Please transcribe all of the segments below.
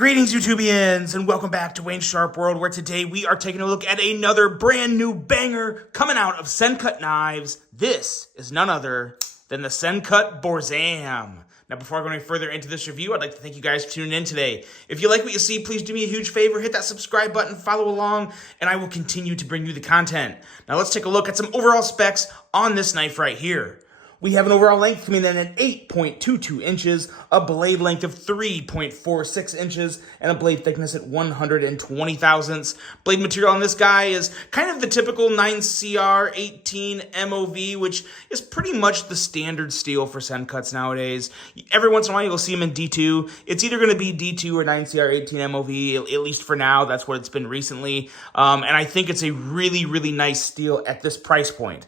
Greetings, YouTubians, and welcome back to Wayne's Sharp World, where today we are taking a look at another brand new banger coming out of Sencut Knives. This is none other than the Sencut Borzam. Now, before I go any further into this review, I'd like to thank you guys for tuning in today. If you like what you see, please do me a huge favor, hit that subscribe button, follow along, and I will continue to bring you the content. Now, let's take a look at some overall specs on this knife right here. We have an overall length coming in at 8.22 inches, a blade length of 3.46 inches, and a blade thickness at 120 thousandths. Blade material on this guy is kind of the typical 9CR 18 MOV, which is pretty much the standard steel for Sencuts nowadays. Every once in a while, you'll see them in D2. It's either going to be D2 or 9CR 18 MOV, at least for now. That's what it's been recently. And I think it's a really, really nice steel at this price point.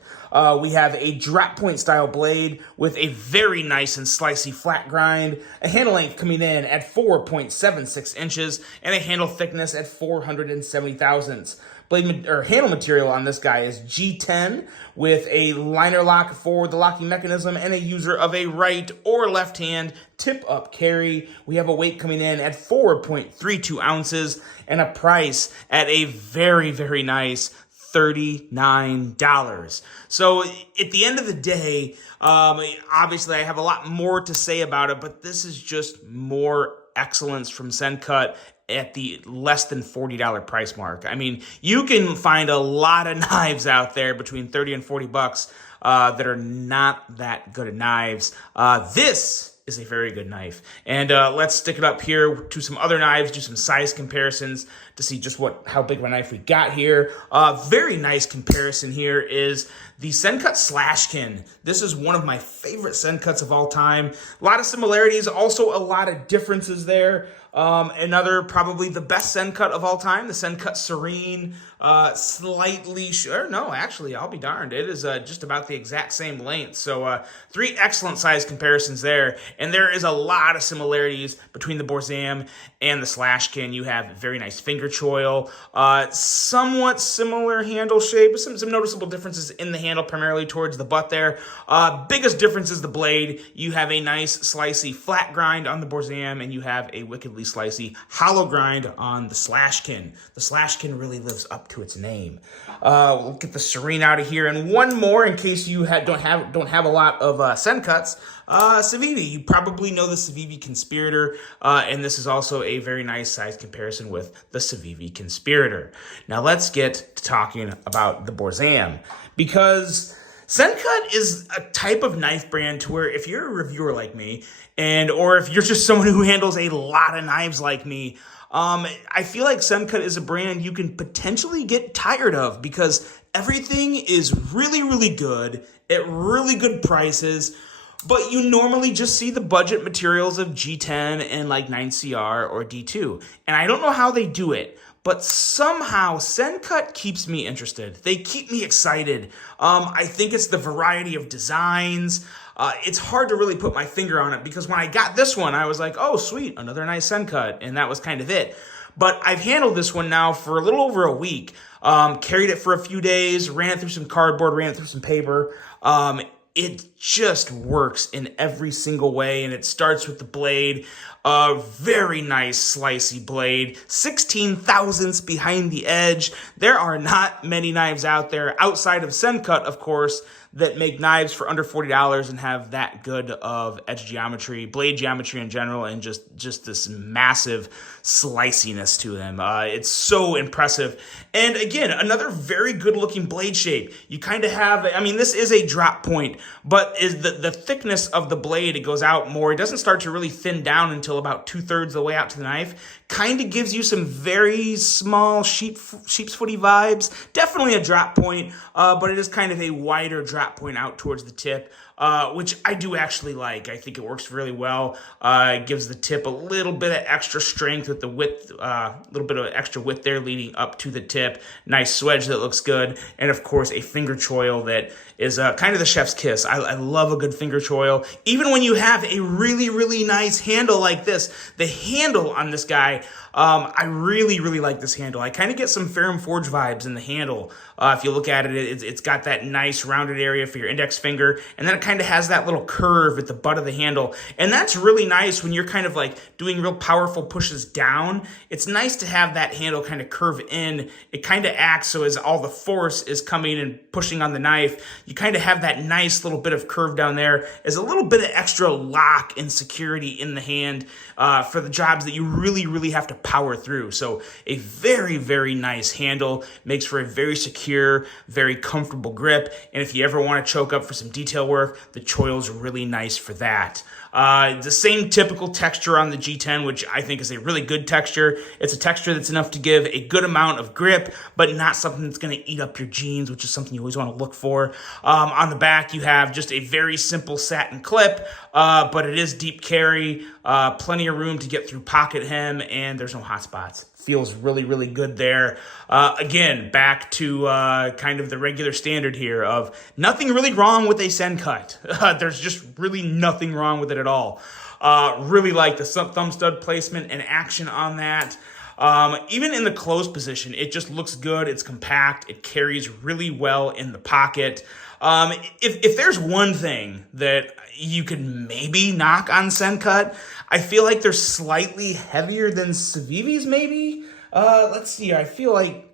We have a drop point style blade with a very nice and slicey flat grind, a handle length coming in at 4.76 inches, and a handle thickness at 470 thousandths. Handle material on this guy is G10 with a liner lock for the locking mechanism and a user of a right or left hand tip up carry. We have a weight coming in at 4.32 ounces and a price at a very, very nice $39. So at the end of the day, obviously I have a lot more to say about it, but this is just more excellence from Sencut at the less than $40 price mark. I mean, you can find a lot of knives out there between 30 and 40 bucks that are not that good at knives. This is a very good knife. And let's stick it up here to some other knives, do some size comparisons to see just how big of a knife we got here. Very nice comparison here is the Sencut Slashkin. This is one of my favorite Sencuts of all time. A lot of similarities, also a lot of differences there. Another, probably the best Sencut of all time, the Sencut Serene, actually, I'll be darned. It is just about the exact same length. So three excellent size comparisons there. And there is a lot of similarities between the Borzam and the Slashkin. You have very nice finger choil, somewhat similar handle shape, some noticeable differences in the handle, primarily towards the butt there. Biggest difference is the blade. You have a nice slicey flat grind on the Borzam, and you have a wickedly slicey hollow grind on the Slashkin. The Slashkin really lives up to its name. We'll get the Serene out of here, and one more in case you don't have a lot of Sencuts. Civivi. You probably know the Civivi Conspirator, and this is also a very nice size comparison with the Civivi Conspirator. Now let's get to talking about the Borzam, because Sencut is a type of knife brand to where if you're a reviewer like me, or if you're just someone who handles a lot of knives like me, I feel like Sencut is a brand you can potentially get tired of because everything is really, really good at really good prices. But you normally just see the budget materials of G10 and like 9CR or D2. And I don't know how they do it, but somehow Sencut keeps me interested. They keep me excited. I think it's the variety of designs. It's hard to really put my finger on it because when I got this one, I was like, oh, sweet, another nice Sencut. And that was kind of it. But I've handled this one now for a little over a week. Carried it for a few days, ran it through some cardboard, ran it through some paper. It just works in every single way, and it starts with the blade. A very nice slicey blade, 16 thousandths behind the edge. There are not many knives out there outside of Sencut, of course, that make knives for under $40 and have that good of edge geometry, blade geometry in general, and just this massive sliciness to them. It's so impressive. And again, another very good looking blade shape. You kind of have, I mean, this is a drop point, but is the thickness of the blade, it goes out more. It doesn't start to really thin down until about 2/3 of the way out to the knife. Kind of gives you some very small sheep's footy vibes. Definitely a drop point, but it is kind of a wider drop point out towards the tip, which I do actually like. I think it works really well. It gives the tip a little bit of extra strength with the width, a little bit of extra width there leading up to the tip. Nice swedge that looks good. And of course, a finger choil that is kind of the chef's kiss. I love a good finger choil. Even when you have a really, really nice handle like this, the handle on this guy, I really, really like this handle. I kind of get some Ferrum Forge vibes in the handle. If you look at it, it's got that nice rounded area for your index finger, and then it kind kind of has that little curve at the butt of the handle. And that's really nice when you're kind of like doing real powerful pushes down. It's nice to have that handle kind of curve in. It kind of acts so as all the force is coming and pushing on the knife, you kind of have that nice little bit of curve down there as a little bit of extra lock and security in the hand for the jobs that you really, really have to power through. So a very, very nice handle, makes for a very secure, very comfortable grip. And if you ever want to choke up for some detail work, the choil's really nice for that. The same typical texture on the G10, which I think is a really good texture. It's a texture that's enough to give a good amount of grip, but not something that's going to eat up your jeans, which is something you always want to look for. On the back, you have just a very simple satin clip, but it is deep carry, plenty of room to get through pocket hem, and there's no hot spots. Feels really, really good there. Again, back to kind of the regular standard here of nothing really wrong with a Sencut. There's just really nothing wrong with it at all. Really like the thumb stud placement and action on that. Even in the closed position, it just looks good. It's compact. It carries really well in the pocket. If there's one thing that you could maybe knock on Sencut, I feel like they're slightly heavier than Civivi's maybe. Let's see. I feel like,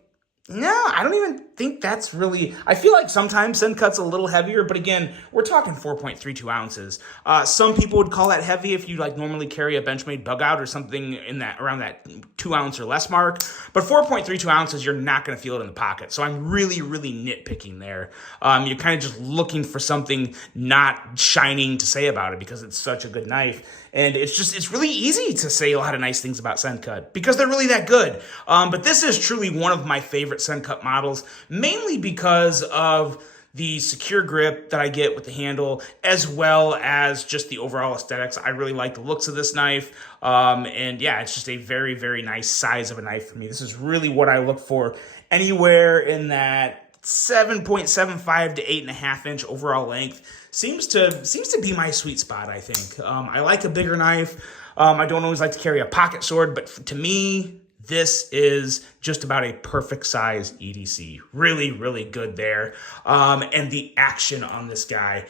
no, I don't even think that's really, I feel like sometimes Sencut's a little heavier, but again, we're talking 4.32 ounces. Some people would call that heavy if you like normally carry a Benchmade bug out or something in that around that 2 ounce or less mark. But 4.32 ounces, you're not going to feel it in the pocket. So I'm really, really nitpicking there. You're kind of just looking for something not shining to say about it because it's such a good knife. And it's really easy to say a lot of nice things about Sencut because they're really that good. But this is truly one of my favorite Sencut models, mainly because of the secure grip that I get with the handle, as well as just the overall aesthetics. I really like the looks of this knife. And yeah, it's just a very, very nice size of a knife for me. This is really what I look for anywhere in that 7.75 to 8.5 inch overall length. Seems to be my sweet spot, I think. I like a bigger knife. I don't always like to carry a pocket sword, but to me, this is just about a perfect size EDC. Really, really good there. And the action on this guy,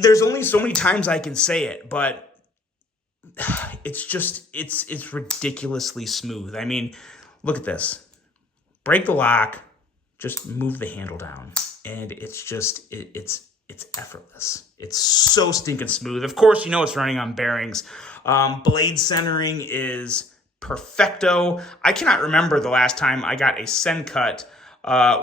there's only so many times I can say it, but it's ridiculously smooth. I mean, look at this. Break the lock, just move the handle down, and it's effortless. It's so stinking smooth. Of course, you know it's running on bearings. Blade centering is perfecto. I cannot remember the last time I got a Sencut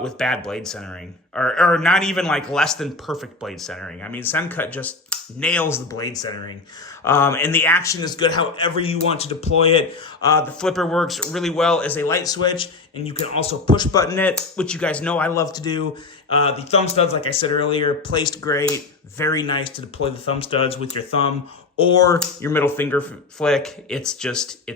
with bad blade centering, or not even like less than perfect blade centering. I mean, Sencut just nails the blade centering. And the action is good however you want to deploy it. The flipper works really well as a light switch, and you can also push button it, which you guys know I love to do. The thumb studs, like I said earlier, placed great. Very nice to deploy the thumb studs with your thumb or your middle finger flick. It's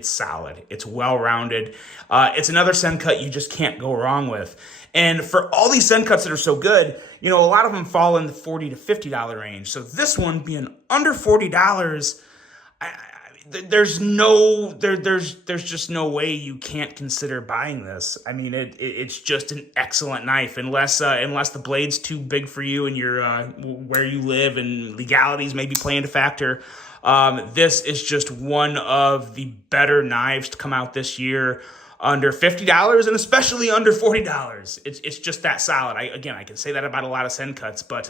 solid. It's well-rounded. It's another Sencut you just can't go wrong with. And for all these Sencuts that are so good, you know, a lot of them fall in the $40 to $50 range. So this one being under $40, there's just no way you can't consider buying this. I mean, it's just an excellent knife, unless the blade's too big for you and you're where you live and legalities may be playing a factor. This is just one of the better knives to come out this year. Under $50 and especially under $40. It's just that solid. I can say that about a lot of Sencuts, but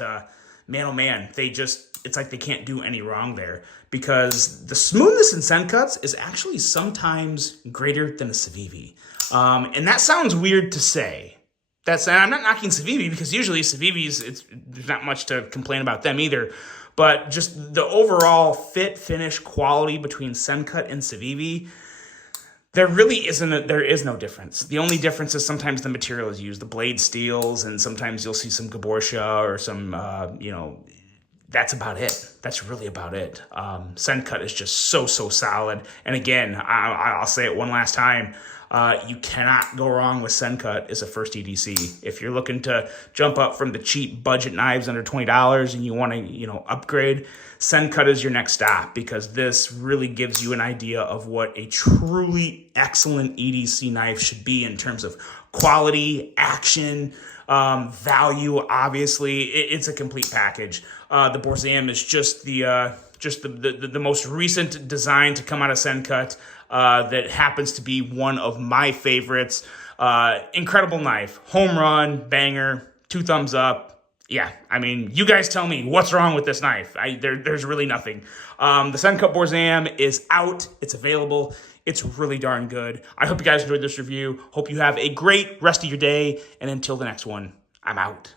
man, oh man, it's like they can't do any wrong there because the smoothness in Sencuts is actually sometimes greater than a Civivi. And that sounds weird to say. I'm not knocking Civivi because usually Civivis, there's not much to complain about them either. But just the overall fit, finish, quality between Sencut and Civivi, there is no difference. The only difference is sometimes the material is used, the blade steels, and sometimes you'll see some Gaborsha or some, that's about it. that's really about it. Sencut is just so solid. And again, I'll say it one last time. You cannot go wrong with Sencut as a first EDC. If you're looking to jump up from the cheap budget knives under $20 and you want to, upgrade, Sencut is your next stop, because this really gives you an idea of what a truly excellent EDC knife should be in terms of quality, action, value. Obviously, it's a complete package. The Borzam is just the most recent design to come out of Sencut. That happens to be one of my favorites. Incredible knife, home run, banger, 2 thumbs up. Yeah, I mean, you guys tell me what's wrong with this knife. There's really nothing. The Sencut Borzam is out. It's available. It's really darn good. I hope you guys enjoyed this review. Hope you have a great rest of your day. And until the next one, I'm out.